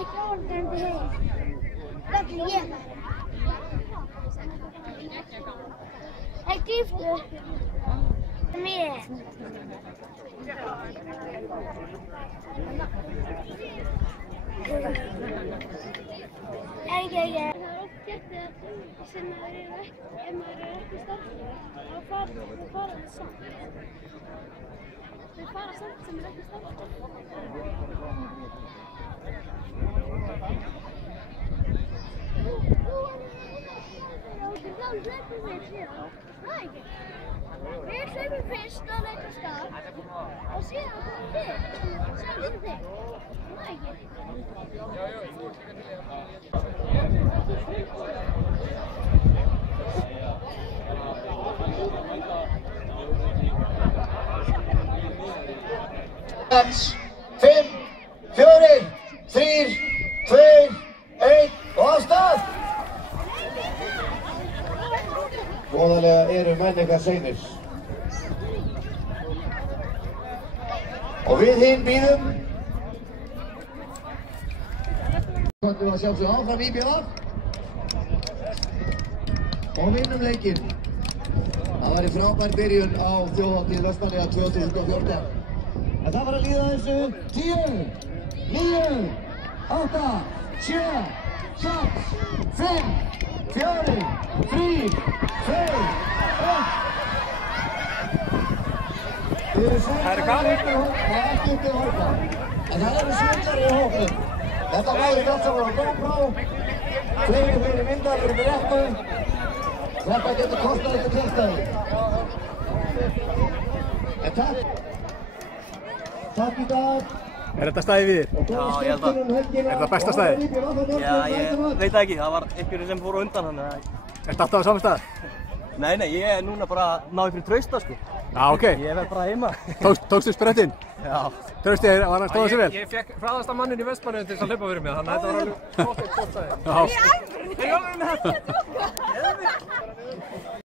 ekki orðandi heim. Hvernig ég það? Það er giftur. Mér. Ekki. Það er oft gert að sem maður ef maður ekki starfsfólk, þá fara það samt. Þau fara samt sem ekki starfsfólk. Þá hlaupum við síðan. Það ekki. Við hlaupum fyrst á einhver stað og síðan komum þið. Sjálfum þig. Það ekki. Sex, 5, 4, 3, 2, 1 og af stað! Voðalega eru menn eitthvað seinir. Og við hinn bíðum. Hvort við að sjálfsögðu áfram í BF og vinnum leikinn. Það væri frábær byrjun á þjóðhátíð Vestmannaeyja 2014. En það var að líða þessu 10, 9, 8, 7, 6, 5, 4, 3, 2, 1. Þið eru svindlar í hópnum. En það eru svindlar í hópnum. Þetta væri allt saman á GoPro. Fleiri myndar eru með rekku. Þetta getur kostað ykkur kjörstæði. En takk. Takk í dag. Þetta staðið við þér? Já, ég held að. Þetta besta staðið? Já, ég veit það ekki. Það var einhverju sem fór á undan hann. Ertu alltaf á saman stað? Nei, ég er núna bara náði fyrir Trausta, sko. Já, ok. Ég verð bara heima. Tókstu sprettinn? Já. Trausti, var hann stóðað sér vel? Ég fekk hraðasta mannin í Vestmannaeyjum til þess að hlaupa fyrir mig, þannig að þetta var alveg gott staðið. Já.